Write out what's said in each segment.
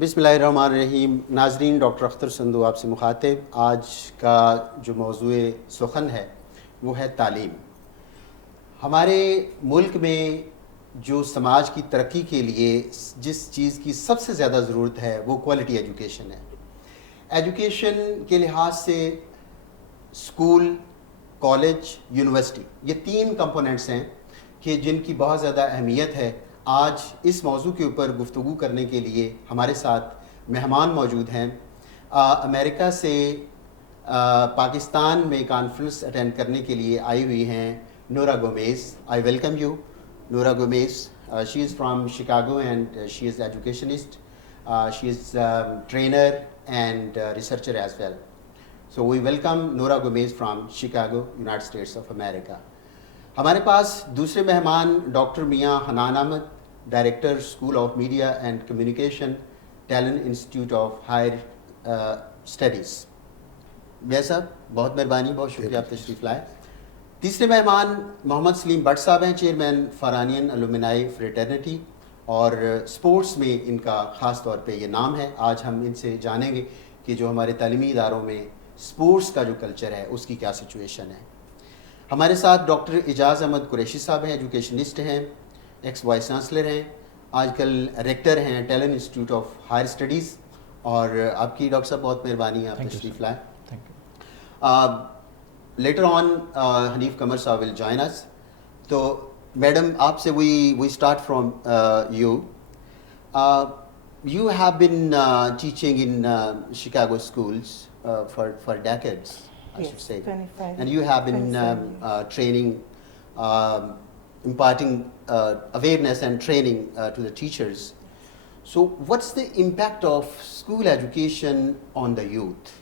بسم اللہ الرحمن الرحیم. ناظرین، ڈاکٹر اختر سندھو آپ سے مخاطب. آج کا جو موضوع سخن ہے وہ ہے تعلیم. ہمارے ملک میں جو سماج کی ترقی کے لیے جس چیز کی سب سے زیادہ ضرورت ہے وہ کوالٹی ایجوکیشن ہے. ایجوکیشن کے لحاظ سے اسکول، کالج، یونیورسٹی، یہ تین کمپوننٹس ہیں کہ جن کی بہت زیادہ اہمیت ہے. آج اس موضوع کے اوپر گفتگو کرنے کے لیے ہمارے ساتھ مہمان موجود ہیں. امریکہ سے پاکستان میں کانفرنس اٹینڈ کرنے کے لیے آئی ہوئی ہیں Nora Gomez. I welcome you Nora Gomez. She is from Chicago and she is educationist. She is trainer and researcher as well. So we welcome Nora Gomez from Chicago, United States of America. ہمارے پاس دوسرے مہمان doctor Mian Hanan Ahmed, director school of media and communication, talent institute of higher studies. Mian صاحب بہت مہربانی، بہت شکریہ آپ تشریف لائے. تیسرے مہمان محمد سلیم بٹ صاحب ہیں، چیئرمین فارانین الومنائی فریٹرنیٹی، اور اسپورٹس میں ان کا خاص طور پہ یہ نام ہے. آج ہم ان سے جانیں گے کہ جو ہمارے تعلیمی اداروں میں اسپورٹس کا جو کلچر ہے اس کی کیا سچویشن ہے. ہمارے ساتھ ڈاکٹر اعجاز احمد قریشی صاحب ہیں، ایجوکیشنسٹ ہیں، ایکس وائس چانسلر ہیں، آج کل ریکٹر ہیں talent institute of higher studies. اور آپ کی ڈاکٹر صاحب بہت مہربانی ہے، آپ تشریف لائیں. لیٹر آن حنیف قمر صاحب ول جوائن اس. تو میڈم آپ سے we start from you. You have been teaching in Chicago schools for decades, I should say. 25. And you have been training, imparting awareness and training to the teachers. So what's the impact of school education on the youth?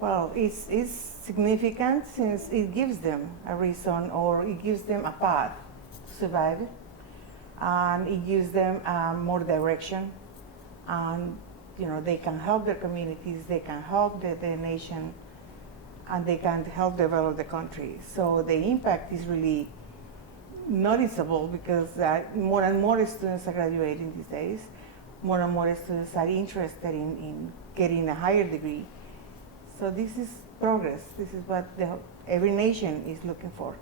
Well, it's significant since it gives them a reason, or it gives them a path to survive. And it gives them more direction, and they can help their communities, they can help the nation, and they can help develop the country. So the impact is really noticeable because more and more students are graduating these days. More and more students are interested in getting a higher degree. So this is progress. This is what every nation is looking for.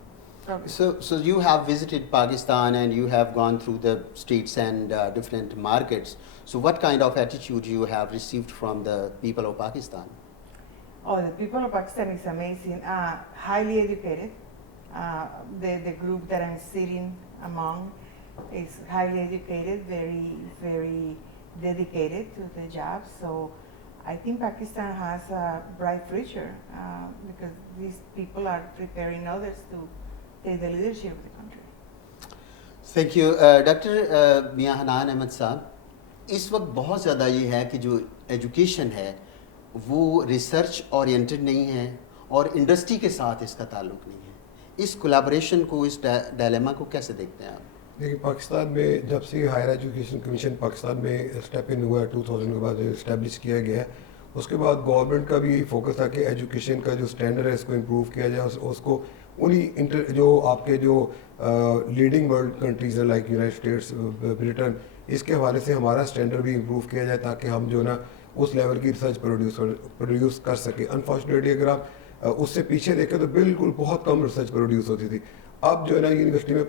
So you have visited Pakistan and you have gone through the streets and different markets. So what kind of attitude you have received from the people of Pakistan? Oh, the people of Pakistan is amazing. Highly educated. The group that I'm sitting among is highly educated, very, very dedicated to the job. So I think Pakistan has a bright future because these people are preparing others to take the leadership of the country. Thank you. Doctor Mian Hanan Ahmad صاحب، اس وقت بہت زیادہ یہ ہے کہ جو education ہے وہ ریسرچ اورینٹڈ نہیں ہے اور انڈسٹری کے ساتھ اس کا تعلق نہیں ہے. اس کولیبریشن کو، اس ڈائلیما کو کیسے دیکھتے ہیں آپ؟ دیکھیے، پاکستان میں جب سے ہائر ایجوکیشن کمیشن پاکستان میں اسٹیپ ان ہوا ہے 2000 کے بعد اسٹیبلش کیا گیا ہے، اس کے بعد گورنمنٹ کا بھی یہی فوکس تھا کہ ایجوکیشن کا جو اسٹینڈرڈ ہے اس کو امپروو کیا جائے. اس کو انہی جو آپ کے جو لیڈنگ ورلڈ کنٹریز ہیں لائک یونائٹڈ اسٹیٹس، بریٹن، اس کے حوالے سے ہمارا اسٹینڈرڈ بھی امپروو کیا جائے تاکہ ہم جو نا اس لیول کی ریسرچ پروڈیوس کر سکیں. انفارچونیٹلی اگر آپ اس سے پیچھے دیکھیں تو بالکل بہت کم ریسرچ پروڈیوس ہوتی تھی. اب جو ہے نا یونیورسٹی میں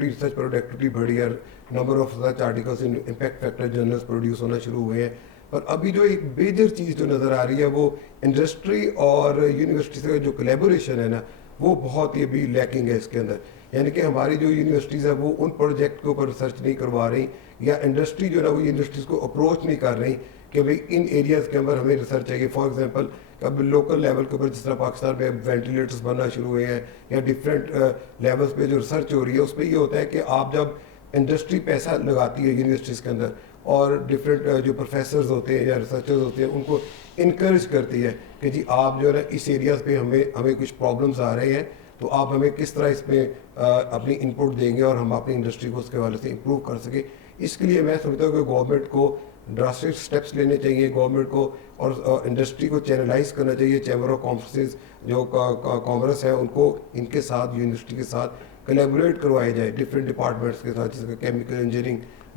ریسرچ پروڈکٹیوٹی بڑھی ہے، number of research articles impact factor journals produce ہونا شروع ہوئے ہیں. پر ابھی جو ایک میجر چیز جو نظر آ رہی ہے وہ انڈسٹری اور یونیورسٹی سے جو کولیبوریشن ہے نا وہ بہت ہی ابھی لیکنگ ہے اس کے اندر. یعنی کہ ہماری جو یونیورسٹیز ہیں وہ ان پروجیکٹ کے اوپر ریسرچ نہیں کروا رہی، یا انڈسٹری جو ہے وہ یونیورسٹیز کو اپروچ نہیں کر رہی کہ بھئی ان ایریاز کے اندر ہمیں ریسرچ چاہیے. فار ایگزامپل اب لوکل لیول کے اوپر جس طرح پاکستان میں وینٹیلیٹرز بننا شروع ہوئے ہیں یا ڈفرینٹ لیولس پہ جو ریسرچ ہو رہی ہے اس پہ یہ ہوتا ہے کہ آپ جب انڈسٹری پیسہ لگاتی ہے یونیورسٹیز کے اندر اور ڈفرینٹ جو پروفیسرز ہوتے ہیں یا ریسرچرز ہوتے ہیں ان کو انکریج کرتی ہے کہ جی آپ جو ہے نا اس ایریاز پہ ہمیں کچھ پرابلمس آ رہے ہیں تو آپ ہمیں کس طرح اس میں اپنی ان پٹ دیں گے اور ہم اپنی انڈسٹری کو اس کے حوالے سے امپروو کر سکیں. اس کے لیے میں سمجھتا ہوں کہ گورنمنٹ کو ڈراسٹک اسٹیپس لینے چاہیے، گورنمنٹ کو اور انڈسٹری کو چینلائز کرنا چاہیے. چیمبر آف کانفرنسز جو کانگریس ہے ان کو ان کے ساتھ یونیورسٹی کے ساتھ کولیبوریٹ کروائے جائے ڈفرینٹ ڈپارٹمنٹس کے ساتھ، جیسے کہ کیمیکل انجینئرنگ،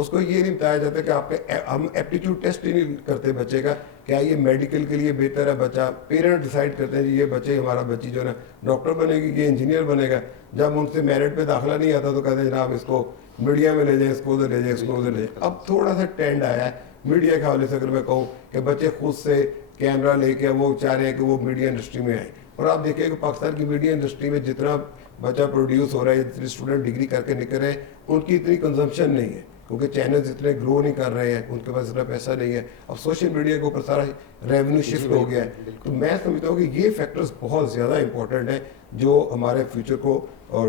اس کو یہ نہیں بتایا جاتا کہ آپ ہم ایپٹیٹیوڈ ٹیسٹ ہی نہیں کرتے بچے کا کیا یہ میڈیکل کے لیے بہتر ہے بچہ. پیرنٹ ڈیسائیڈ کرتے ہیں یہ بچے ہمارا بچی جو ہے نا ڈاکٹر بنے گی یہ انجینئر بنے گا. جب ان سے میرٹ پہ داخلہ نہیں آتا تو کہتے ہیں جناب اس کو میڈیا میں لے جائیں, اس کو ادھر لے جائیں, اس کو ادھر لے جائیں. اب تھوڑا سا ٹرینڈ آیا ہے میڈیا کے حوالے سے اگر میں کہوں کہ بچے خود سے کیمرہ لے کے وہ چاہ رہے ہیں کہ وہ میڈیا انڈسٹری میں آئیں. اور آپ دیکھیں کہ پاکستان کی میڈیا انڈسٹری میں جتنا بچہ پروڈیوس ہو رہا ہے, جتنے اسٹوڈنٹ ڈگری کر کے نکل رہے ہیں, ان کی اتنی کنزمپشن نہیں ہے کیونکہ چینلز اتنے گرو نہیں کر رہے ہیں, ان کے پاس اتنا پیسہ نہیں ہے. اب سوشل میڈیا کے اوپر سارا ریونیو شفٹ ہو گیا ہے. تو میں سمجھتا ہوں کہ یہ فیکٹرز بہت زیادہ امپورٹنٹ ہیں جو ہمارے فیوچر کو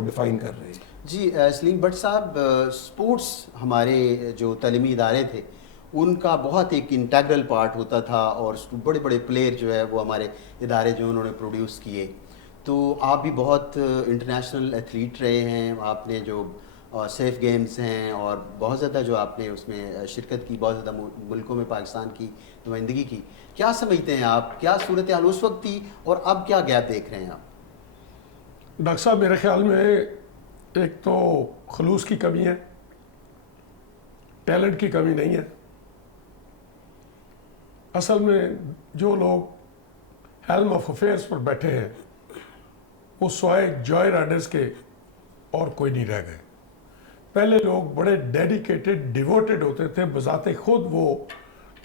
ڈیفائن کر رہے ہیں. جی سلیم بٹ صاحب, اسپورٹس ہمارے جو تعلیمی ادارے تھے ان کا بہت ایک انٹیگرل پارٹ ہوتا تھا, اور بڑے بڑے پلیئر جو ہے وہ ہمارے ادارے جو انہوں نے پروڈیوس کیے. تو آپ بھی بہت انٹرنیشنل ایتھلیٹ رہے ہیں, آپ نے جو سیف گیمز ہیں اور بہت زیادہ جو آپ نے اس میں شرکت کی, بہت زیادہ ملکوں میں پاکستان کی نمائندگی کی. کیا سمجھتے ہیں آپ, کیا صورتحال اس وقت تھی اور اب کیا گیپ دیکھ رہے ہیں آپ؟ ڈاکٹر صاحب میرے خیال میں ایک تو خلوص کی کمی ہے, ٹیلنٹ کی کمی نہیں ہے. اصل میں جو لوگ ہیلم آف افیئرس پر بیٹھے ہیں وہ سوائے جوائے رائڈرز کے اور کوئی نہیں رہ گئے. پہلے لوگ بڑے ڈیڈیکیٹڈ ڈیووٹڈ ہوتے تھے, بذات خود وہ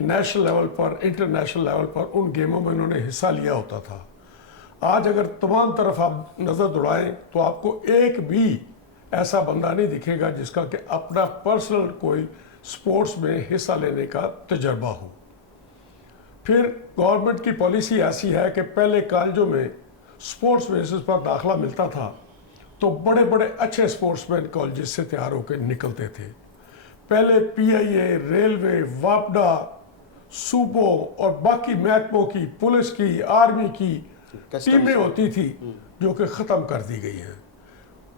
نیشنل لیول پر انٹرنیشنل لیول پر ان گیموں میں انہوں نے حصہ لیا ہوتا تھا. آج اگر تمام طرف آپ نظر دوڑائیں تو آپ کو ایک بھی ایسا بندہ نہیں دکھے گا جس کا کہ اپنا پرسنل کوئی سپورٹس میں حصہ لینے کا تجربہ ہو. پھر گورنمنٹ کی پالیسی ایسی ہے کہ پہلے کالجوں میں سپورٹس بیسس پر داخلہ ملتا تھا تو بڑے بڑے اچھے سپورٹس مین کالجز سے تیار ہو کے نکلتے تھے. پہلے پی آئی اے, ریلوے, واپڈا, صوبوں اور باقی محکموں کی, پولیس کی, آرمی کی ٹیمیں ہوتی تھی جو کہ ختم کر دی گئی ہیں.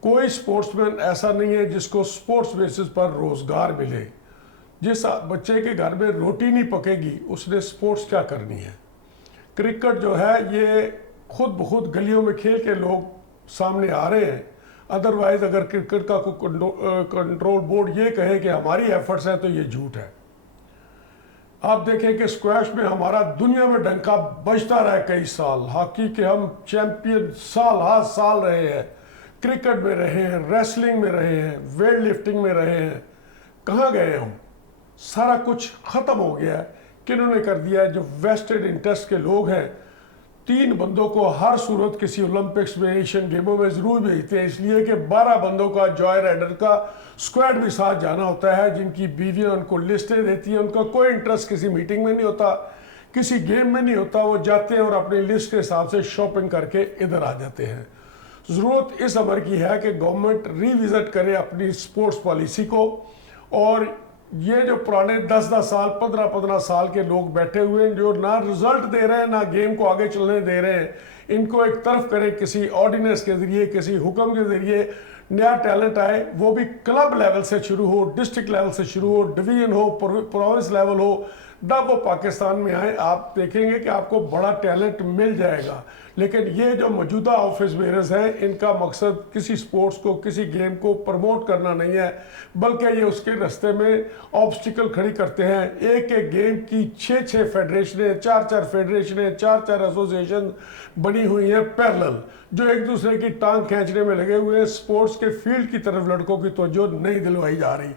کوئی سپورٹس مین ایسا نہیں ہے جس کو سپورٹس بیسس پر روزگار ملے. جس بچے کے گھر میں روٹی نہیں پکے گی اس نے سپورٹس کیا کرنی ہے. کرکٹ جو ہے یہ خود بخود گلیوں میں کھیل کے لوگ سامنے آ رہے ہیں. ادروائز اگر کرکٹ کا کوئی کنٹرول بورڈ یہ کہے کہ ہماری ایفرٹس ہیں تو یہ جھوٹ ہے. آپ دیکھیں کہ اسکواش میں ہمارا دنیا میں ڈنکا بجتا رہا ہے کئی سال, ہاکی کے ہم چیمپئن سال ہر سال رہے ہیں, کرکٹ میں رہے ہیں, ریسلنگ میں رہے ہیں, ویٹ لفٹنگ میں رہے ہیں. کہاں گئے ہم؟ سارا کچھ ختم ہو گیا ہے. کنہوں نے کر دیا ہے؟ جو ویسٹڈ انٹرسٹ کے لوگ ہیں. 3 بندوں کو ہر صورت کسی اولمپکس میں, ایشین گیموں میں ضرور بھیجتے ہیں, اس لیے کہ 12 بندوں کا جوائے رائڈر کا اسکواڈ بھی ساتھ جانا ہوتا ہے, جن کی بیویاں ان کو لسٹیں دیتی ہیں. ان کا کوئی انٹرسٹ کسی میٹنگ میں نہیں ہوتا, کسی گیم میں نہیں ہوتا. وہ جاتے ہیں اور اپنی لسٹ کے حساب سے شاپنگ کر کے ادھر آ جاتے ہیں. ضرورت اس امر کی ہے کہ گورنمنٹ ری وزٹ کرے اپنی سپورٹس پالیسی کو, اور یہ جو پرانے 10-10 سال 15-15 سال کے لوگ بیٹھے ہوئے ہیں جو نہ رزلٹ دے رہے ہیں نہ گیم کو آگے چلنے دے رہے ہیں, ان کو ایک طرف کرے, کسی آرڈیننس کے ذریعے, کسی حکم کے ذریعے نیا ٹیلنٹ آئے. وہ بھی کلب لیول سے شروع ہو, ڈسٹرکٹ لیول سے شروع ہو, ڈویژن ہو, پروونس لیول ہو, تب وہ پاکستان میں آئیں. آپ دیکھیں گے کہ آپ کو بڑا ٹیلنٹ مل جائے گا. لیکن یہ جو موجودہ آفس بیئرز ہیں ان کا مقصد کسی سپورٹس کو, کسی گیم کو پروموٹ کرنا نہیں ہے, بلکہ یہ اس کے رستے میں آبسٹیکل کھڑی کرتے ہیں. ایک ایک گیم کی 6 فیڈریشنیں, 4 فیڈریشنیں, 4 ایسوسیشن بنی ہوئی ہیں پیرلل, جو ایک دوسرے کی ٹانگ کھینچنے میں لگے ہوئے ہیں. سپورٹس کے فیلڈ کی طرف لڑکوں کی توجہ نہیں دلوائی جا رہی.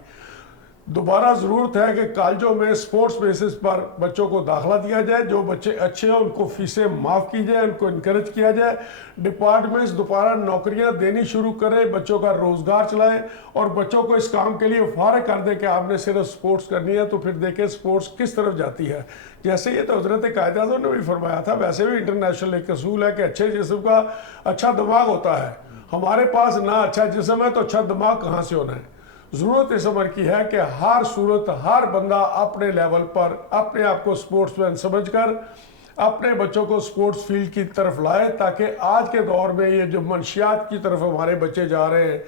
دوبارہ ضرورت ہے کہ کالجوں میں سپورٹس بیسس پر بچوں کو داخلہ دیا جائے. جو بچے اچھے ہیں ان کو فیسیں معاف کی جائے, ان کو انکریج کیا جائے. ڈپارٹمنٹس دوبارہ نوکریاں دینی شروع کریں, بچوں کا روزگار چلائیں, اور بچوں کو اس کام کے لیے فارغ کر دیں کہ آپ نے صرف سپورٹس کرنی ہے. تو پھر دیکھیں سپورٹس کس طرف جاتی ہے. جیسے یہ تو حضرت قائد اعظم نے بھی فرمایا تھا, ویسے بھی انٹرنیشنل ایک اصول ہے کہ اچھے جسم کا اچھا دماغ ہوتا ہے. ہمارے پاس نہ اچھا جسم ہے تو اچھا دماغ کہاں سے ہونا ہے. ضرورت اس عمر کی ہے کہ ہر صورت ہر بندہ اپنے لیول پر اپنے آپ کو سپورٹس مین سمجھ کر اپنے بچوں کو سپورٹس فیلڈ کی طرف لائے, تاکہ آج کے دور میں یہ جو منشیات کی طرف ہمارے بچے جا رہے ہیں,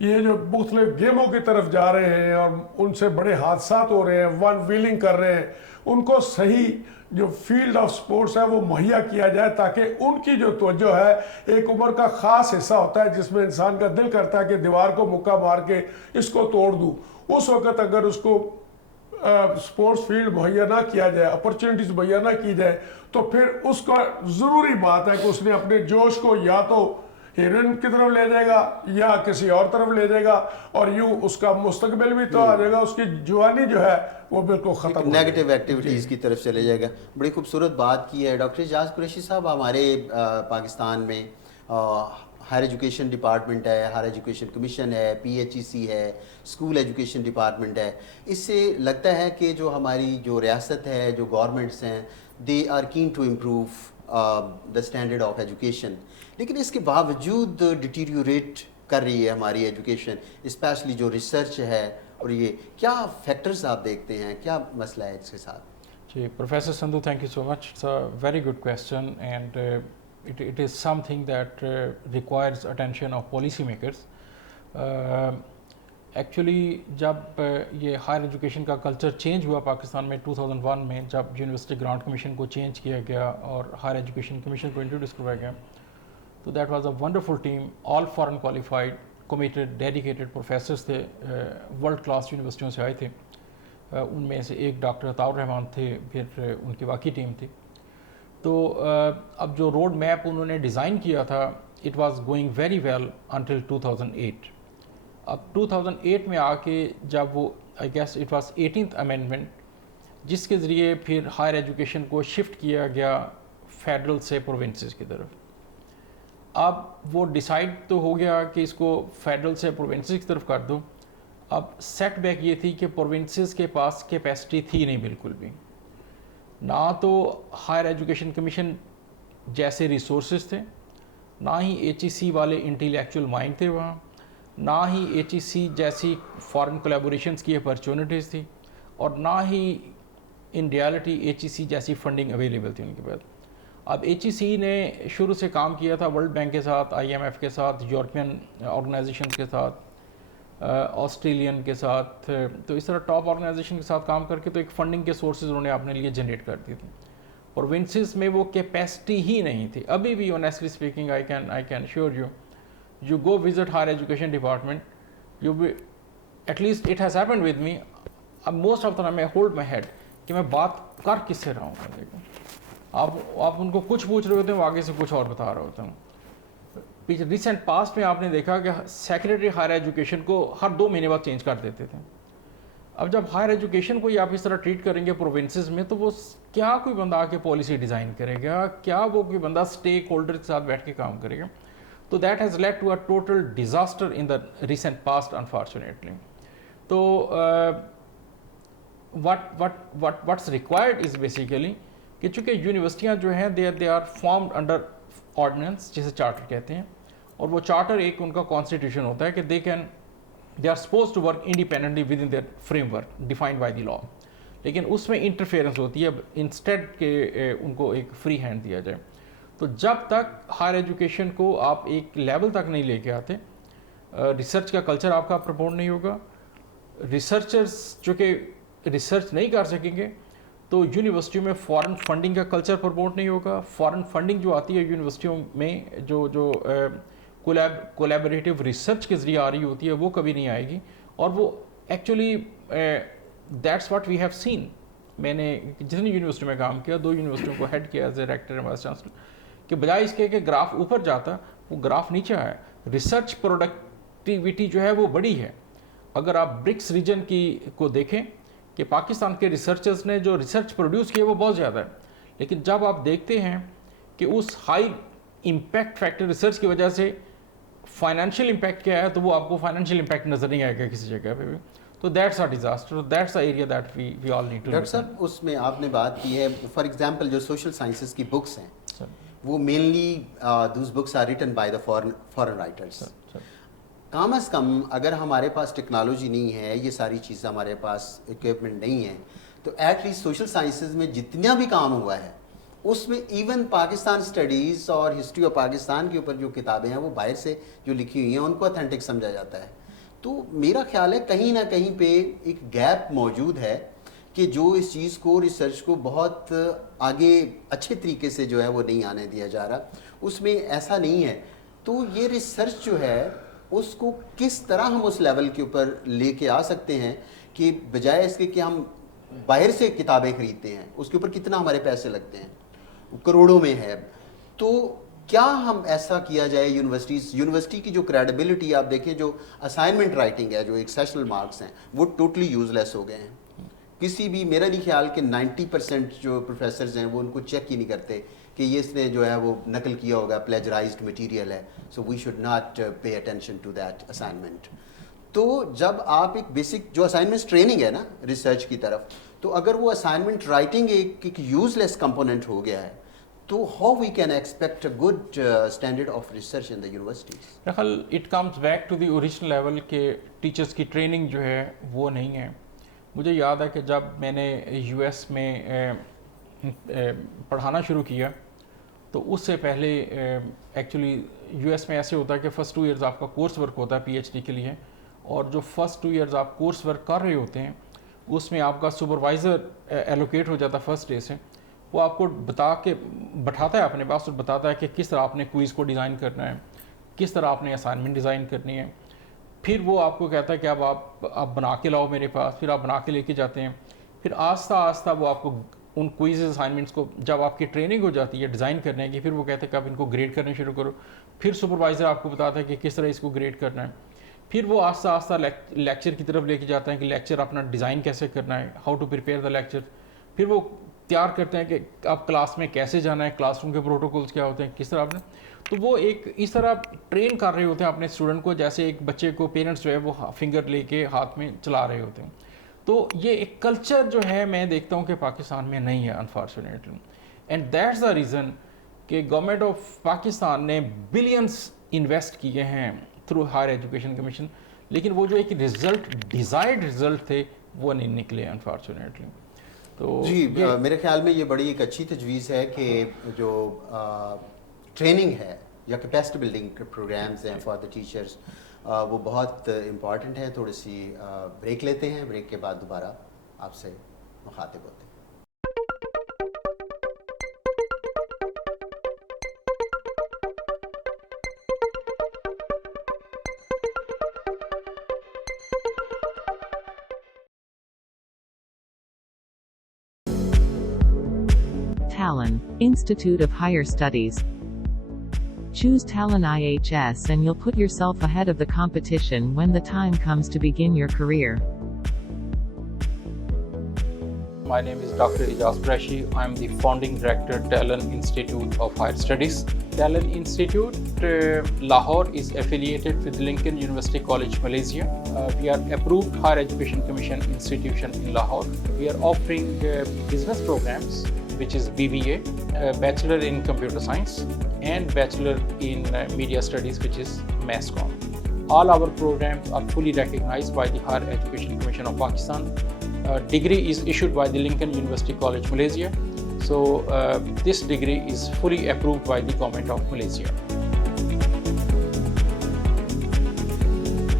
یہ جو مختلف گیموں کی طرف جا رہے ہیں اور ان سے بڑے حادثات ہو رہے ہیں, ون ویلنگ کر رہے ہیں, ان کو صحیح جو فیلڈ آف سپورٹس ہے وہ مہیا کیا جائے تاکہ ان کی جو توجہ ہے ایک عمر کا خاص حصہ ہوتا ہے جس میں انسان کا دل کرتا ہے کہ دیوار کو مکہ مار کے اس کو توڑ دوں، اس وقت اگر اس کو سپورٹس فیلڈ مہیا نہ کیا جائے، اپرچونٹیز مہیا نہ کی جائے، تو پھر اس کا ضروری بات ہے کہ اس نے اپنے جوش کو یا تو ہیروئن کی طرف لے جائے گا یا کسی اور طرف لے جائے گا، اور یوں اس کا مستقبل بھی تو آ جائے گا، اس کی جوانی جو ہے وہ بالکل ختم ہو نیگیٹو ایکٹیویٹیز کی طرف چلے جائے گا. بڑی خوبصورت بات کی ہے ڈاکٹر اعجاز قریشی صاحب. ہمارے پاکستان میں ہائر ایجوکیشن ڈپارٹمنٹ ہے، ہائر ایجوکیشن کمیشن ہے، PHEC ہے، اسکول ایجوکیشن ڈپارٹمنٹ ہے. اس سے لگتا ہے کہ جو ہماری جو ریاست ہے، جو گورنمنٹس ہیں، they are keen to improve the standard of education. لیکن اس کے باوجود ڈیٹیریوریٹ کر رہی ہے ہماری ایجوکیشن، اسپیشلی جو ریسرچ ہے. اور یہ کیا فیکٹرز آپ دیکھتے ہیں، کیا مسئلہ ہے اس کے ساتھ؟ جی professor Sindhu, thank you so much. It's a very good question and it is something that requires attention of policy makers. Actually جب یہ ہائر ایجوکیشن کا کلچر چینج ہوا پاکستان میں 2001 میں، جب یونیورسٹی گرانٹ کمیشن کو چینج کیا گیا اور ہائر ایجوکیشن کمیشن کو انٹروڈیوس کروایا گیا، تو that was a wonderful team, all foreign qualified committed dedicated professors تھے، ورلڈ کلاس یونیورسٹیوں سے آئے تھے. ان میں سے ایک ڈاکٹر عطاء الرحمان تھے، پھر ان کی باقی ٹیم تھی. تو اب جو روڈ میپ انہوں نے ڈیزائن کیا تھا، it was going very well until 2008. اب 2008 میں آ کے جب وہ I guess it was 18th amendment, جس کے ذریعے پھر ہائر ایجوکیشن کو شفٹ کیا گیا فیڈرل سے پروونسز کی طرف. اب وہ ڈیسائیڈ تو ہو گیا کہ اس کو فیڈرل سے پروونسز کی طرف کر دو. اب سیٹ بیک یہ تھی کہ پروونسز کے پاس کیپیسٹی تھی نہیں بالکل بھی، نہ تو ہائر ایجوکیشن کمیشن جیسے ریسورسز تھے، نہ ہی HEC والے انٹیلیکچوئل مائنڈ تھے وہاں، نہ ہی HEC جیسی فارن کولیبوریشنز کی اپرچونیٹیز تھی، اور نہ ہی ان ریالٹی HEC جیسی فنڈنگ اویلیبل تھی ان کے پاس. اب HEC نے شروع سے کام کیا تھا ورلڈ بینک کے ساتھ، IMF کے ساتھ، یورپین آرگنائزیشنز کے ساتھ، آسٹریلین کے ساتھ، تو اس طرح ٹاپ آرگنائزیشن کے ساتھ کام کر کے تو ایک فنڈنگ کے سورسز انہوں نے اپنے لیے جنریٹ کر دی تھی. پروونسز میں وہ کیپیسٹی ہی نہیں تھی ابھی بھی. Honestly speaking I can sure you go visit higher education department, you be at least it has happened with me. اب موسٹ آف دا ٹائم میں ہولڈ مائی ہیڈ کہ میں بات کر کس سے رہا ہوں. دیکھو آپ ان کو کچھ پوچھ رہے ہوتے ہیں، وہ آگے سے کچھ اور بتا رہا ہوتا ہوں. پیچھے ریسنٹ پاسٹ میں آپ نے دیکھا کہ سیکریٹری ہائر ایجوکیشن کو ہر 2 مہینے بعد چینج کر دیتے تھے. اب جب ہائر ایجوکیشن کو آپ اس طرح ٹریٹ کریں گے پروونسز میں، تو وہ کیا کوئی بندہ آ کے پالیسی ڈیزائن کرے گا؟ کیا وہ کوئی بندہ اسٹیک ہولڈر کے ساتھ بیٹھ کے کام کرے گا؟ تو that has led to a total disaster in the recent past unfortunately. تو what's required is basically کہ چونکہ یونیورسٹیاں جو ہیں they are formed under ordinance جسے چارٹر کہتے ہیں، اور وہ چارٹر ایک ان کا کانسٹیٹیوشن ہوتا ہے کہ they are supposed to work independently within their framework defined by the law. لیکن اس میں انٹرفیئرنس ہوتی ہے انسٹیڈ کہ ان کو ایک فری ہینڈ دیا جائے. تو جب تک ہائر ایجوکیشن کو آپ ایک لیول تک نہیں لے کے آتے، ریسرچ کا کلچر آپ کا پرموٹ نہیں ہوگا. ریسرچرز جو کہ ریسرچ نہیں کر سکیں گے تو یونیورسٹیوں میں فارن فنڈنگ کا کلچر پرموٹ نہیں ہوگا. فارن فنڈنگ جو آتی ہے یونیورسٹیوں میں، جو کولیبریٹیو ریسرچ کے ذریعے آ رہی ہوتی ہے، وہ کبھی نہیں آئے گی. اور وہ actually that's what we have seen. میں نے جتنی یونیورسٹی میں کام کیا، 2 یونیورسٹیوں کو ہیڈ کیا as a rector and vice chancellor, کہ بجائے اس کے کہ گراف اوپر جاتا وہ گراف نیچے آیا. ریسرچ پروڈکٹیویٹی جو ہے وہ بڑی ہے. اگر آپ برکس ریجن کو دیکھیں کہ پاکستان کے ریسرچرز نے جو ریسرچ پروڈیوس کیا وہ بہت زیادہ ہے، لیکن جب آپ دیکھتے ہیں کہ اس ہائی امپیکٹ فیکٹر ریسرچ کی وجہ سے فائنینشیل امپیکٹ کیا ہے، تو وہ آپ کو فائنینشیل امپیکٹ نظر نہیں آئے گا کسی جگہ پہ بھی. تو that's a disaster, that's a area that we all need to. Doctor صاحب اس میں آپ نے بات کی ہے، فار ایگزامپل جو سوشل سائنسز کی بکس ہیں وہ mainly those books are written by the foreign writers. کم از کم اگر ہمارے پاس ٹیکنالوجی نہیں ہے، یہ ساری چیزیں ہمارے پاس اکوپمنٹ نہیں ہے، تو ایٹ لیسٹ سوشل سائنسز میں جتنا بھی کام ہوا ہے اس میں ایون پاکستان اسٹڈیز اور ہسٹری آف پاکستان کے اوپر جو کتابیں ہیں وہ باہر سے جو لکھی ہوئی ہیں ان کو اتھینٹک سمجھا جاتا ہے. تو میرا خیال ہے کہیں نہ کہیں پہ ایک گیپ موجود ہے کہ جو اس چیز کو ریسرچ کو بہت آگے اچھے طریقے سے جو ہے وہ نہیں آنے دیا جا رہا, اس میں ایسا نہیں ہے. تو یہ ریسرچ جو ہے اس کو کس طرح ہم اس لیول کے اوپر لے کے آ سکتے ہیں کہ بجائے اس کے کہ ہم باہر سے کتابیں خریدتے ہیں, اس کے اوپر کتنا ہمارے پیسے لگتے ہیں, کروڑوں میں ہے. تو کیا ہم ایسا کیا جائے یونیورسٹی کی جو کریڈیبلٹی آپ دیکھیں, جو اسائنمنٹ رائٹنگ ہے, جو ایک سیشنل مارکس ہیں, وہ ٹوٹلی یوز لیس ہو گئے ہیں. کسی بھی, میرا نہیں خیال کہ 90% جو پروفیسرز ہیں وہ ان کو چیک ہی نہیں کرتے کہ یہ اس نے جو ہے وہ نقل کیا ہوگا, پلیجرائزڈ مٹیریل ہے, so we should not pay attention to that assignment. تو جب آپ ایک بیسک جو اسائنمنٹ ٹریننگ ہے نا ریسرچ کی طرف, تو اگر وہ اسائنمنٹ رائٹنگ ایک یوز لیس کمپوننٹ ہو گیا ہے, تو how we can expect a good standard of research in the universities. دراصل it comes back to the original level کہ ٹیچرس کی ٹریننگ جو ہے وہ نہیں ہے. مجھے یاد ہے کہ جب میں نے یو ایس میں پڑھانا شروع کیا تو اس سے پہلے ایکچولی یو ایس میں ایسے ہوتا ہے کہ فرسٹ 2 ایئرز آپ کا کورس ورک ہوتا ہے پی ایچ ڈی کے لیے, اور جو فرسٹ 2 ایئرز آپ کورس ورک کر رہے ہوتے ہیں اس میں آپ کا سپروائزر ایلوکیٹ ہو جاتا ہے فرسٹ ڈے سے. وہ آپ کو بٹھاتا ہے اپنے پاس اور بتاتا ہے کہ کس طرح آپ نے کوئز کو ڈیزائن کرنا ہے, کس طرح آپ نے اسائنمنٹ ڈیزائن کرنی ہے. پھر وہ آپ کو کہتا ہے کہ اب آپ بنا کے لاؤ میرے پاس, پھر آپ بنا کے لے کے جاتے ہیں. پھر آہستہ آہستہ وہ آپ کو ان کوئز اسائنمنٹس کو, جب آپ کی ٹریننگ ہو جاتی ہے ڈیزائن کرنے کی, پھر وہ کہتے ہیں کہ اب ان کو گریڈ کرنے شروع کرو. پھر سپروائزر آپ کو بتاتا ہے کہ کس طرح اس کو گریڈ کرنا ہے. پھر وہ آہستہ آہستہ لیکچر کی طرف لے کے جاتے ہیں کہ لیکچر اپنا ڈیزائن کیسے کرنا ہے, how to prepare the lecture. پھر وہ تیار کرتے ہیں کہ آپ کلاس میں کیسے جانا ہے, کلاس روم کے پروٹوکولز کیا ہوتے ہیں, کس طرح آپ نے. تو وہ ایک اس طرح ٹرین کر رہے ہوتے ہیں اپنے اسٹوڈنٹ کو جیسے ایک بچے کو پیرنٹس جو ہے وہ فنگر لے کے ہاتھ میں چلا رہے ہوتے ہیں. تو یہ ایک کلچر جو ہے میں دیکھتا ہوں کہ پاکستان میں نہیں ہے unfortunately, and that's the reason کہ گورنمنٹ آف پاکستان نے بلینس انویسٹ کیے ہیں تھرو ہائر ایجوکیشن کمیشن, لیکن وہ جو ایک رزلٹ ڈیزائرڈ رزلٹ تھے وہ نہیں نکلے انفارچونیٹلی. تو جی میرے خیال میں یہ بڑی ایک اچھی تجویز ہے کہ جو ٹریننگ ہے یا کیپیسٹی بلڈنگ پروگرامز ہیں فار دا ٹیچرز, وہ بہت امپورٹنٹ ہیں. تھوڑی سی بریک لیتے ہیں, بریک کے بعد دوبارہ آپ سے مخاطب ہوتے ہیں. Talon, Institute of Higher Studies. Choose Talon IHS and you'll put yourself ahead of the competition when the time comes to begin your career. My name is Dr. Ijaz Qureshi. I am the founding director, Talon Institute of Higher Studies. Talon Institute, Lahore is affiliated with Lincoln University College, Malaysia. We are approved Higher Education Commission institution in Lahore. We are offering business programs, which is BBA, Bachelor in Computer Science, and Bachelor in Media Studies, which is MASCOM. All our programs are fully recognized by the Higher Education Commission of Pakistan. Degree is issued by the Lincoln University College, Malaysia. So this degree is fully approved by the Government of Malaysia.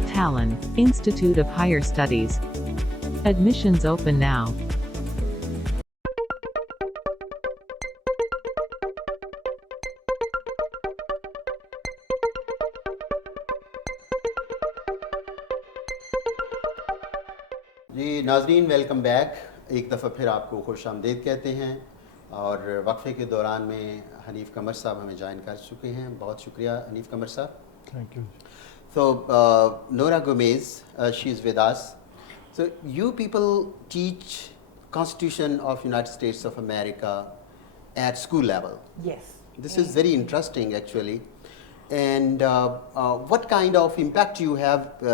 Talon, Institute of Higher Studies. Admissions open now. جی ناظرین, welcome back. ایک دفعہ پھر آپ کو خوش آمدید کہتے ہیں, اور وقفے کے دوران میں حنیف قمر صاحب ہمیں جوائن کر چکے ہیں. بہت شکریہ حنیف قمر صاحب. Thank you. So Nora Gomez, she is with us. So you people teach Constitution of United States of America at school level. Yes. This is very interesting actually. And what kind of impact you have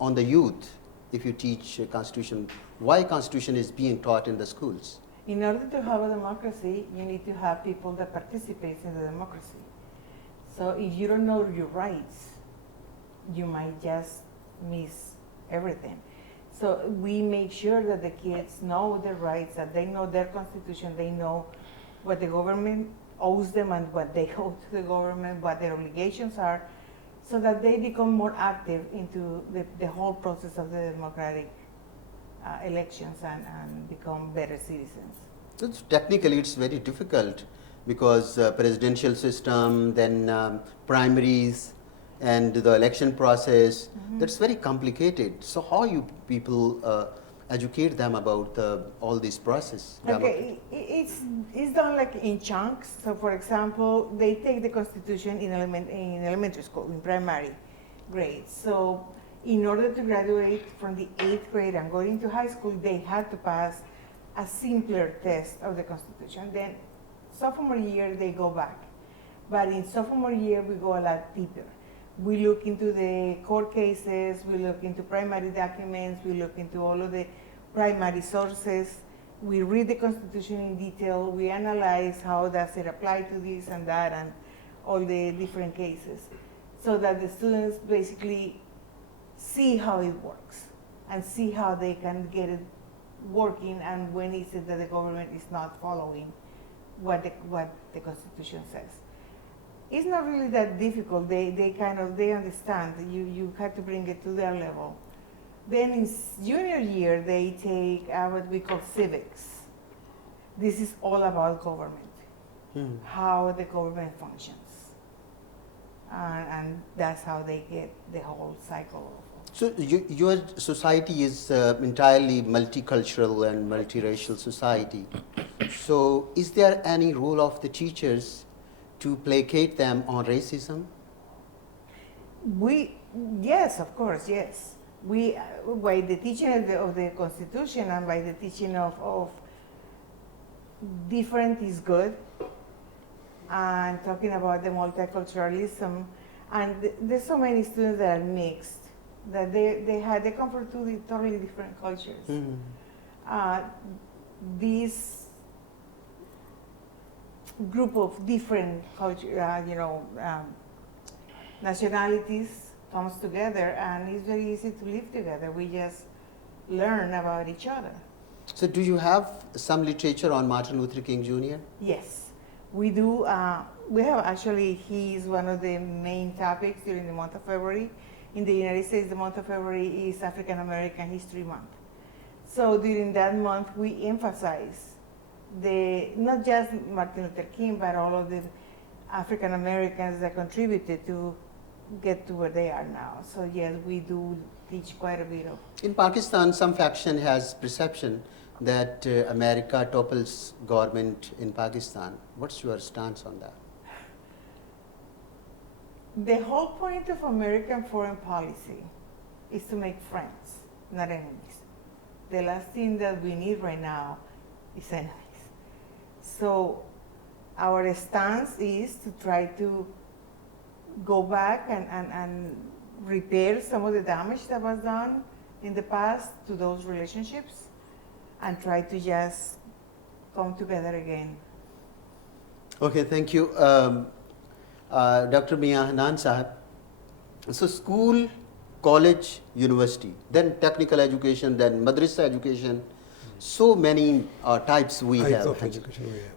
on the youth if you teach Constitution? Why Constitution is being taught in the schools? In order to have a democracy, you need to have people that participate in the democracy. So if you don't know your rights, you might just miss everything. So we make sure that the kids know their rights, that they know their constitution, they know what the government owes them and what they owe to the government, what their obligations are, so that they become more active into the whole process of the democratic elections and become better citizens. Technically, it's very difficult because presidential system, then primaries, and the election process. That's very complicated. So how you people educate them about all this process? Okay, it's done like in chunks. So, for example, they take the Constitution in elementary school, in primary grades. So, in order to graduate from the 8th grade and go into high school, they had to pass a simpler test of the Constitution. Then, sophomore year, they go back. But in sophomore year, we go a lot deeper. We look into the court cases, we look into primary documents, we look into all of the primary sources. We read the Constitution in detail, we analyze how does it apply to this and that and all the different cases, so that the students basically see how it works and see how they can get it working and when is it that the government is not following what the Constitution says. It's not really that difficult. They understand. You have to bring it to their level. Then in junior year, they take what we call civics. This is all about government, how the government functions. And that's how they get the whole cycle. So your society is entirely multicultural and multiracial society. So is there any role of the teachers to placate them on racism? Yes, of course, yes. We, by the teaching of the Constitution and by the teaching of different is good, and talking about the multiculturalism, and there's so many students that are mixed, that they come from two totally different cultures. These group of different nationalities comes together, and it's very easy to live together. We just learn about each other. So do you have some literature on Martin Luther King Jr.? Yes, we do. We have actually, he's one of the main topics during the month of February. In the United States, the month of February is African American History Month. So during that month, we emphasize not just Martin Luther King, but all of the African Americans that contributed to get to where they are now. So yes, we do teach quite a bit of. In Pakistan, some faction has perception that America topples government in Pakistan. What's your stance on that? The whole point of American foreign policy is to make friends, not enemies. The last thing that we need right now is enemies. So our stance is to try to go back and repair some of the damage that was done in the past to those relationships and try to just come together again. Okay, thank you. Dr. Mia Hanan Sahab. So school, college, university, then technical education, then madrasa education, so many types we have. of education we have.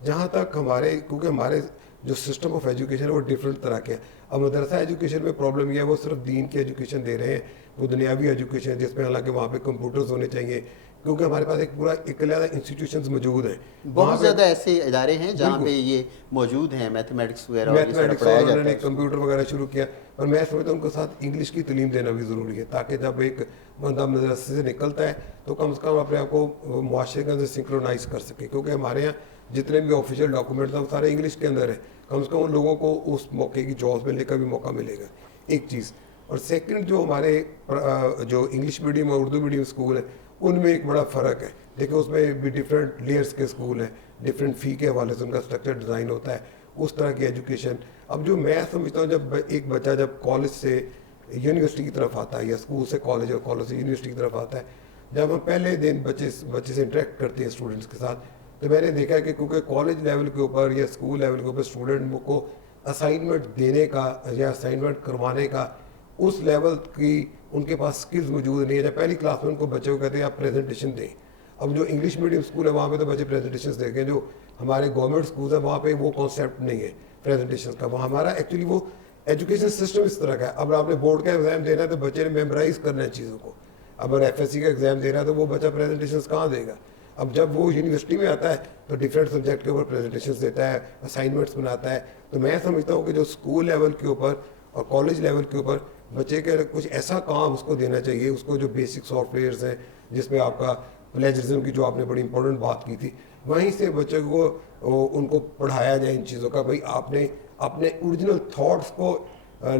جہاں تک ہمارے کیونکہ ہمارے جو system of education ہے وہ different طرح کے ہیں. اب مدرسہ ایجوکیشن میں پرابلم یہ ہے وہ صرف دین کی ایجوکیشن دے رہے ہیں, وہ دنیاوی ایجوکیشن ہے جس میں حالانکہ وہاں پہ کمپیوٹرز ہونے چاہیے, کیونکہ ہمارے پاس ایک پورا ایک علیحدہ انسٹیٹیوشنز موجود ہیں. بہت زیادہ ایسے ادارے ہیں جہاں پہ یہ موجود ہیں, میتھمیٹکس وغیرہ اور یہ سارا پڑھایا انہوں جاتا نے ہے. کمپیوٹر وغیرہ شروع کیا, اور میں سمجھتا ہوں ان کے ساتھ انگلش کی تعلیم دینا بھی ضروری ہے تاکہ جب ایک بندہ مدرسے سے نکلتا ہے تو کم سے کم اپنے آپ کو معاشرے کے اندر سنکرونائز کر سکے, کیونکہ ہمارے یہاں جتنے بھی آفیشیل ڈاکومنٹس ہیں وہ سارے انگلش کے اندر ہیں. کم سے کم ان لوگوں کو اس موقع کی جابس ملنے کا بھی موقع ملے گا, ایک چیز. اور سیکنڈ, جو ہمارے جو انگلش میڈیم اور اردو میڈیم اسکول ہیں ان میں ایک بڑا فرق ہے. دیکھیں اس میں بھی ڈفرینٹ لیئرس کے اسکول ہیں, ڈفرینٹ فی کے حوالے سے ان کا اسٹرکچر ڈیزائن ہوتا ہے, اس طرح کی ایجوکیشن. اب جو میں سمجھتا ہوں جب ایک بچہ جب کالج سے یونیورسٹی کی طرف آتا ہے یا اسکول سے کالج اور کالج سے یونیورسٹی کی طرف آتا ہے, جب ہم پہلے دن بچے سے انٹریکٹ کرتے ہیں اسٹوڈنٹس کے ساتھ, تو میں نے دیکھا کہ کیونکہ کالج لیول کے اوپر یا اسکول لیول کے اوپر اسٹوڈنٹ کو اسائنمنٹ دینے کا یا اسائنمنٹ کروانے کا اس لیول کی ان کے پاس اسکلز موجود نہیں ہے. جب پہلی کلاس میں ان کو بچوں کو کہتے ہیں آپ پریزنٹیشن دیں. اب جو انگلش میڈیم اسکول ہے وہاں پہ تو بچے پریزنٹیشنز دیکھیں, جو ہمارے گورنمنٹ اسکولز ہیں وہاں پہ وہ کانسیپٹ نہیں ہے پریزنٹیشنز کا. وہ ہمارا ایکچولی وہ ایجوکیشن سسٹم اس طرح کا ہے. اب آپ نے بورڈ کا ایگزام دینا ہے تو بچے نے میمورائز کرنا ہے چیزوں کو. اب اگر ایف ایس سی کا ایگزام دے رہا ہے تو وہ بچہ پریزنٹیشنز کہاں دے گا. اب جب وہ یونیورسٹی میں آتا ہے تو ڈفرینٹ سبجیکٹ کے اوپر پریزنٹیشنز دیتا ہے, اسائنمنٹس بناتا ہے. تو میں سمجھتا ہوں کہ جو اسکول لیول کے اوپر اور کالج لیول کے اوپر بچے کے کچھ ایسا کام اس کو دینا چاہیے, اس کو جو بیسک سافٹ ویئرس ہیں جس میں آپ کا پلیجرزم کی جو آپ نے بڑی امپورٹنٹ بات کی تھی, وہیں سے بچے کو ان کو پڑھایا جائے ان چیزوں کا. بھائی آپ نے اپنے اوریجنل تھاٹس کو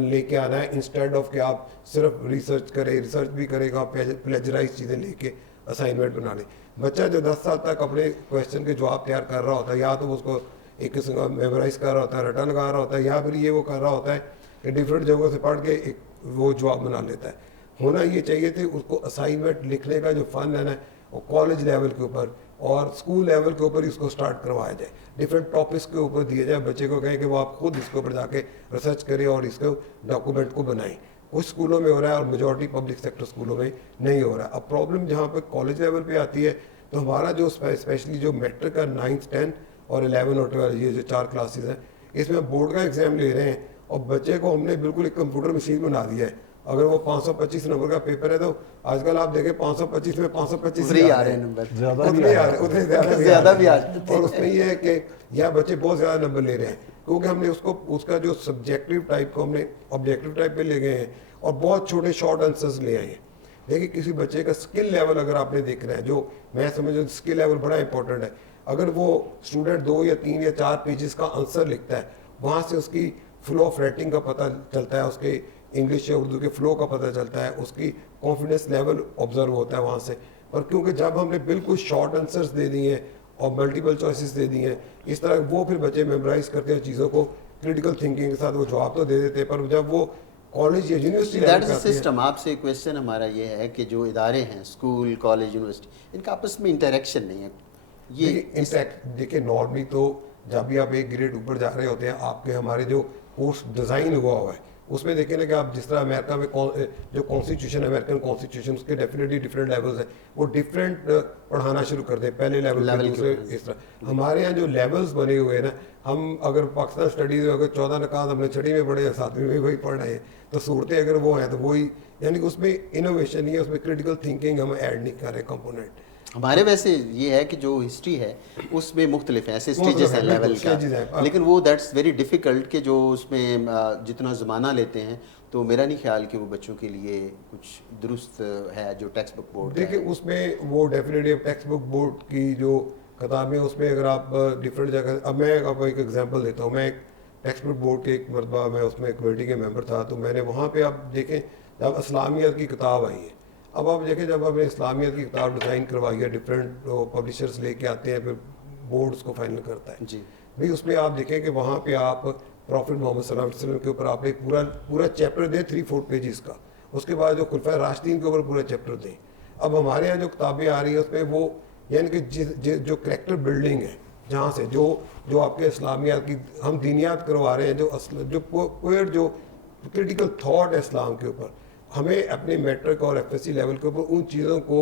لے کے آنا ہے انسٹیڈ آف کہ آپ صرف ریسرچ بھی کرے گا, پلیجرائز چیزیں لے کے اسائنمنٹ بنا لیں. بچہ جو 10 سال تک اپنے کویشچن کے جواب تیار کر رہا ہوتا ہے, یا تو اس کو ایک قسم کا میمورائز کر رہا ہوتا ہے, رٹا لگا رہا ہوتا ہے, یا پھر یہ وہ کر رہا ہوتا ہے کہ ڈفرینٹ جگہوں سے پڑھ کے ایک وہ جواب بنا لیتا ہے. ہونا یہ چاہیے تھے اس کو اسائنمنٹ لکھنے کا جو فن ہے نا وہ کالج لیول کے اوپر اور اسکول لیول کے اوپر ہی اس کو اسٹارٹ کروایا جائے, ڈفرینٹ ٹاپکس کے اوپر دیے جائے. بچے کو کہیں کہ وہ آپ خود اس کے اوپر جا کے ریسرچ کریں اور اس کو ڈاکومنٹ کو بنائیں. کچھ اسکولوں میں ہو رہا ہے اور میجورٹی پبلک سیکٹر اسکولوں میں نہیں ہو رہا ہے. اب پرابلم جہاں پہ کالج لیول پہ آتی ہے تو ہمارا جو اسپیشلی جو میٹرک کا 9th 10 اور 11 اور 12 یہ جو 4 کلاسز ہیں اس میں بورڈ کا ایگزام لے رہے ہیں اور بچے کو ہم نے بالکل ایک کمپیوٹر مشین بنا دیا ہے. اگر وہ 525 نمبر کا پیپر ہے تو آج کل آپ دیکھیں 525 میں 525 ہی آ رہے ہیں نمبر, اتنے زیادہ بھی آ رہے ہیں. اور اس میں یہ ہے کہ یا بچے بہت زیادہ نمبر لے رہے ہیں کیونکہ ہم نے اس کا جو سبجیکٹیو ٹائپ کو ہم نے آبجیکٹیو ٹائپ پہ لے گئے ہیں اور بہت چھوٹے شارٹ آنسرز لے آئے ہیں. دیکھیں کسی بچے کا اسکل لیول اگر آپ نے دیکھنا ہے, جو میں سمجھوں اسکل لیول بڑا امپورٹنٹ ہے. اگر وہ اسٹوڈنٹ 2 یا 3 یا 4 پیجز کا آنسر لکھتا ہے, وہاں سے اس کی فلو آف رائٹنگ کا پتہ چلتا ہے, اس کے انگلش یا اردو کے فلو کا پتہ چلتا ہے, اس کی کانفیڈنس لیول آبزرو ہوتا ہے وہاں سے. اور کیونکہ جب ہم نے بالکل شارٹ آنسرز دے دیے ہیں اور ملٹیپل چوائسیز دے دی ہیں اس طرح, وہ پھر بچے میمورائز کرتے ہیں چیزوں کو کریٹیکل تھنکنگ کے ساتھ, وہ جواب تو دے دیتے ہیں پر جب وہ کالج یا یونیورسٹی لیول پہ آتے ہیں. سسٹم آپ سے کویشچن ہمارا یہ ہے کہ جو ادارے ہیں اسکول کالج یونیورسٹی ان کا آپس میں انٹریکشن نہیں ہے. یہ دیکھیں نارملی تو جب بھی آپ ایک گریڈ اوپر جا رہے ہوتے ہیں آپ کے ہمارے جو کورس ڈیزائن ہوا ہے اس میں دیکھیں نا کہ آپ جس طرح امریکہ میں جو کانسٹیٹیوشن ہے امریکن کانسٹیٹیوشن اس کے ڈیفینیٹلی ڈفرینٹ لیولز ہیں, وہ ڈفرینٹ پڑھانا شروع کر دیں پہلے لیول دوسرے اس طرح. ہمارے یہاں جو لیولز بنے ہوئے ہیں نا, ہم اگر پاکستان اسٹڈیز میں اگر 14 نکات ہم نے 6 میں پڑھے ہیں 7ویں میں وہی پڑھ رہے ہیں, تو صورتیں اگر وہ ہیں تو وہی, یعنی کہ اس میں انوویشن نہیں ہے, اس میں کریٹیکل تھنکنگ ہم ایڈ نہیں کر رہے کمپوننٹ. ہمارے ویسے یہ ہے کہ جو ہسٹری ہے اس میں مختلف ہیں ایسے اسٹیجز ہیں لیول کا, لیکن وہ دیٹس ویری ڈیفیکلٹ کہ جو اس میں جتنا زمانہ لیتے ہیں تو میرا نہیں خیال کہ وہ بچوں کے لیے کچھ درست ہے جو ٹیکسٹ بک بورڈ. دیکھیں اس میں وہ ڈیفینیٹلی ٹیکسٹ بک بورڈ کی جو کتابیں اس میں اگر آپ ڈفرینٹ جگہ, اب میں آپ کو ایک ایگزامپل دیتا ہوں. میں ایک ٹیکسٹ بک بورڈ کے ایک مرتبہ میں اس میں کمیٹی کے ممبر تھا, تو میں نے وہاں پہ آپ دیکھیں جب اسلامیت کی کتاب آئی ہے, اب آپ دیکھیں جب ہم نے اسلامیت کی کتاب ڈیزائن کروائی ہے, ڈفرینٹ پبلشرز لے کے آتے ہیں, پھر بورڈ اس کو فائنل کرتا ہے جی بھائی, اس میں آپ دیکھیں کہ وہاں پہ آپ پروفٹ محمد صلی اللہ علیہ وسلم کے اوپر آپ ایک پورا چیپٹر دیں 3-4 پیجز کا, اس کے بعد جو خلفۂ راشدین کے اوپر پورا چیپٹر دیں. اب ہمارے یہاں جو کتابیں آ رہی ہیں اس میں وہ یعنی کہ جو کریکٹر بلڈنگ ہے جہاں سے جو آپ کے اسلامیات کی ہم دینیات کروا رہے ہیں, جو کریٹیکل تھاٹ ہے اسلام کے اوپر, ہمیں اپنے میٹرک اور ایف ایس سی لیول کے اوپر ان چیزوں کو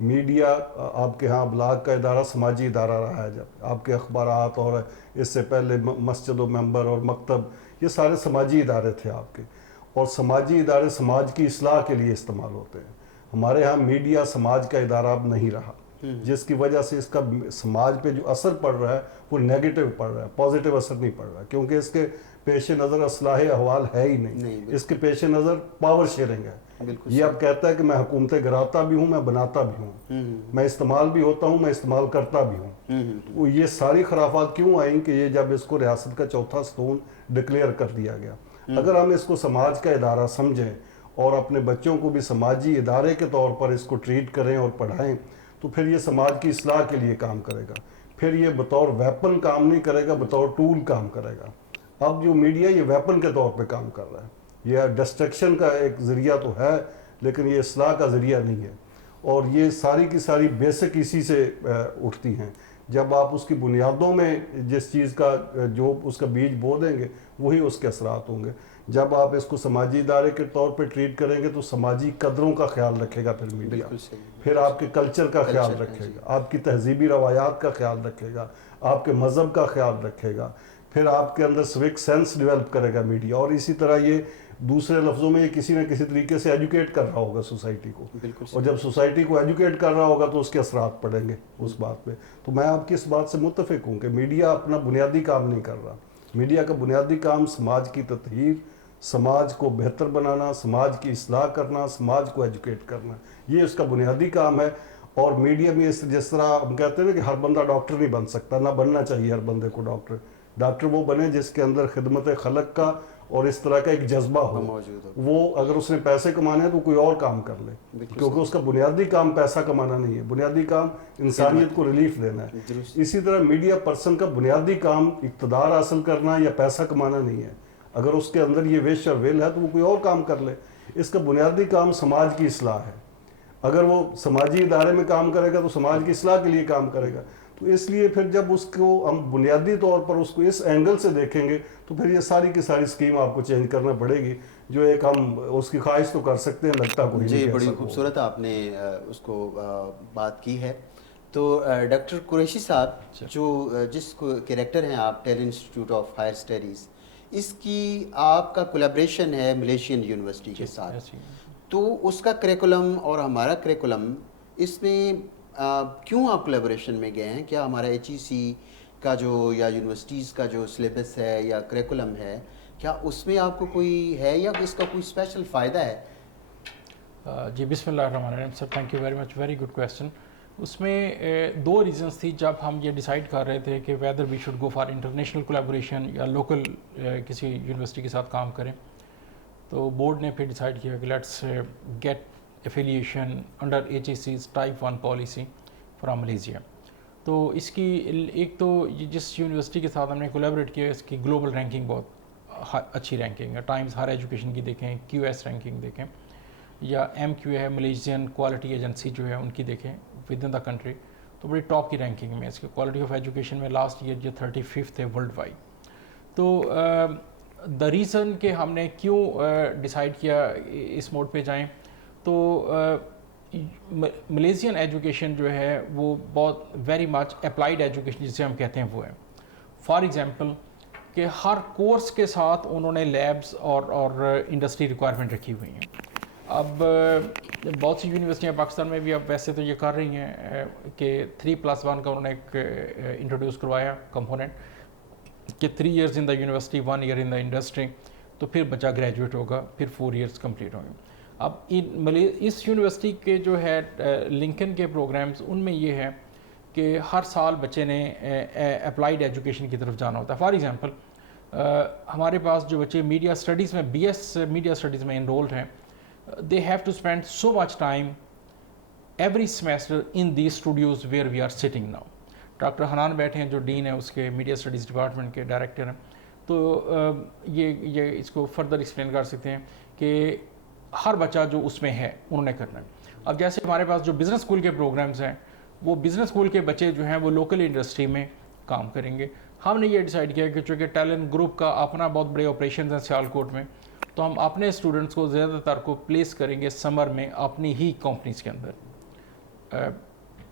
میڈیا آپ کے ہاں بلاگ کا ادارہ سماجی ادارہ رہا ہے، جب آپ کے اخبارات اور اس سے پہلے مسجد و ممبر اور مکتب یہ سارے سماجی ادارے تھے آپ کے، اور سماجی ادارے سماج کی اصلاح کے لیے استعمال ہوتے ہیں. ہمارے ہاں میڈیا سماج کا ادارہ اب نہیں رہا، جس کی وجہ سے اس کا سماج پہ جو اثر پڑ رہا ہے وہ نیگیٹو پڑ رہا ہے، پازیٹیو اثر نہیں پڑ رہا، کیونکہ اس کے پیش نظر اصلاح احوال ہے ہی نہیں. اس کے پیش نظر پاور شیئرنگ ہے. یہ اب کہتا ہے کہ میں حکومتیں گراتا بھی ہوں، میں بناتا بھی ہوں، میں استعمال بھی ہوتا ہوں، میں استعمال کرتا بھی ہوں. یہ ساری خرافات کیوں آئیں کہ یہ جب اس کو ریاست کا چوتھا ستون ڈکلیئر کر دیا گیا. اگر ہم اس کو سماج کا ادارہ سمجھیں اور اپنے بچوں کو بھی سماجی ادارے کے طور پر اس کو ٹریٹ کریں اور پڑھائیں تو پھر یہ سماج کی اصلاح کے لیے کام کرے گا. پھر یہ بطور ویپن کام نہیں کرے گا، بطور ٹول کام کرے گا. اب جو میڈیا یہ ویپن کے طور پہ کام کر رہا ہے، یہ ڈسٹرکشن کا ایک ذریعہ تو ہے لیکن یہ اصلاح کا ذریعہ نہیں ہے. اور یہ ساری کی ساری بیسک اسی سے اٹھتی ہیں. جب آپ اس کی بنیادوں میں جس چیز کا جو اس کا بیج بو دیں گے وہی اس کے اثرات ہوں گے. جب آپ اس کو سماجی ادارے کے طور پہ ٹریٹ کریں گے تو سماجی قدروں کا خیال رکھے گا پھر میڈیا، پھر آپ کے کلچر کا خیال رکھے گا، آپ کی تہذیبی روایات کا خیال رکھے گا، آپ کے مذہب کا خیال رکھے گا، پھر آپ کے اندر سوک سینس ڈیولپ کرے گا میڈیا. اور اسی طرح یہ دوسرے لفظوں میں یہ کسی نہ کسی طریقے سے ایجوکیٹ کر رہا ہوگا سوسائٹی کو، اور جب سوسائٹی کو ایجوکیٹ کر رہا ہوگا تو اس کے اثرات پڑیں گے اس بات پہ. تو میں آپ کی اس بات سے متفق ہوں کہ میڈیا اپنا بنیادی کام نہیں کر رہا. میڈیا کا بنیادی کام سماج کی تطہیر، سماج کو بہتر بنانا، سماج کی اصلاح کرنا، سماج کو ایجوکیٹ کرنا، یہ اس کا بنیادی کام ہے. اور میڈیا میں جس طرح ہم کہتے ہیں نا کہ ہر بندہ ڈاکٹر نہیں بن سکتا، نہ بننا چاہیے ہر بندے کو ڈاکٹر. ڈاکٹر وہ بنے جس کے اندر خدمت خلق کا اور اس طرح کا ایک جذبہ ہو. وہ اگر اس نے پیسے کمانے ہیں تو کوئی اور کام کر لے، کیونکہ اس کا بنیادی کام پیسہ کمانا نہیں ہے، بنیادی کام انسانیت کو ریلیف دینا ہے. اسی طرح میڈیا پرسن کا بنیادی کام اقتدار حاصل کرنا یا پیسہ کمانا نہیں ہے. اگر اس کے اندر یہ وش اور ویل ہے تو وہ کوئی اور کام کر لے. اس کا بنیادی کام سماج کی اصلاح ہے. اگر وہ سماجی ادارے میں کام کرے گا تو سماج کی اصلاح کے لیے کام کرے گا. تو اس لیے پھر جب اس کو ہم بنیادی طور پر اس کو اس اینگل سے دیکھیں گے تو پھر یہ ساری کی ساری اسکیم آپ کو چینج کرنا پڑے گی. جو ایک ہم اس کی خواہش تو کر سکتے ہیں، لگتا کوئی نہیں. جی بڑی خوبصورت آپ نے اس کو بات کی ہے. تو ڈاکٹر قریشی صاحب، جو جس کریکٹر ہیں آپ talent institute of higher studies, اس کی آپ کا کولیبریشن ہے ملیشین یونیورسٹی کے ساتھ، تو اس کا کریکولم اور ہمارا کریکولم، اس میں کیوں آپ کولیبریشن میں گئے ہیں؟ کیا ہمارا HEC کا جو یا یونیورسٹیز کا جو سلیبس ہے یا کریکولم ہے، کیا اس میں آپ کو کوئی ہے یا اس کا کوئی اسپیشل فائدہ ہے؟ جی بسم اللہ الرحمن الرحیم sir, thank you very much, very good question. اس میں دو ریزنس تھی جب ہم یہ ڈیسائیڈ کر رہے تھے کہ whether we should go for international collaboration یا لوکل کسی یونیورسٹی کے ساتھ کام کریں. تو بورڈ نے پھر ڈیسائیڈ کیا کہ let's get affiliation under HEC's type 1 policy from Malaysia. تو اس کی ایک تو جس یونیورسٹی کے ساتھ ہم نے کولیبریٹ کیا اس کی گلوبل رینکنگ بہت اچھی رینکنگ ہے. ٹائمز ہائر ایجوکیشن کی دیکھیں، QS رینکنگ دیکھیں، یا MQ ہے ملیشین کوالٹی ایجنسی جو ہے ان کی دیکھیں ود ان دا کنٹری، تو بڑی ٹاپ کی رینکنگ میں. اس کی کوالٹی آف ایجوکیشن میں لاسٹ ایئر یہ 35th ہے ورلڈ وائڈ. تو دا ریزن کہ ہم نے کیوں ڈیسائیڈ کیا اس موڈ پہ جائیں، تو ملیشین ایجوکیشن جو ہے وہ بہت ویری مچ اپلائیڈ ایجوکیشن جسے ہم کہتے ہیں وہ ہے. فار ایگزامپل کہ ہر کورس کے ساتھ انہوں نے لیبس اور انڈسٹری ریکوائرمنٹ رکھی ہوئی ہیں. اب بہت سی یونیورسٹیاں پاکستان میں بھی اب ویسے تو یہ کر رہی ہیں کہ 3+1 کا انہوں نے ایک انٹروڈیوس کروایا کمپوننٹ کہ 3 years in the university 1 year in the industry, تو پھر بچہ گریجویٹ ہوگا، پھر 4 years کمپلیٹ ہوں گے. اب اس یونیورسٹی کے جو ہے لنکن کے پروگرامز ان میں یہ ہے کہ ہر سال بچے نے اپلائیڈ ایجوکیشن کی طرف جانا ہوتا ہے. فار ایگزامپل ہمارے پاس جو بچے میڈیا اسٹڈیز میں BS میڈیا اسٹڈیز میں انرولڈ ہیں، they have to spend so much time every semester in the studios where we are sitting now. Doctor Hanan بیٹھے ہیں جو ڈین ہیں اس کے میڈیا اسٹڈیز ڈپارٹمنٹ کے ڈائریکٹر ہیں، تو یہ اس کو فردر ایکسپلین کر سکتے ہیں کہ ہر بچہ جو اس میں ہے انہوں نے کرنا ہے. اب جیسے ہمارے پاس جو بزنس اسکول کے پروگرامز ہیں، وہ بزنس اسکول کے بچے جو ہیں وہ لوکل انڈسٹری میں کام کریں گے. ہم نے یہ ڈیسائیڈ کیا کہ چونکہ ٹیلنٹ گروپ کا اپنا بہت بڑے آپریشنز ہیں سیالکوٹ میں، تو ہم اپنے اسٹوڈنٹس کو زیادہ تر کو پلیس کریں گے سمر میں اپنی ہی کمپنیز کے اندر.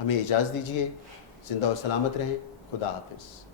ہمیں اجازت دیجیے. زندہ و سلامت رہیں. خدا حافظ.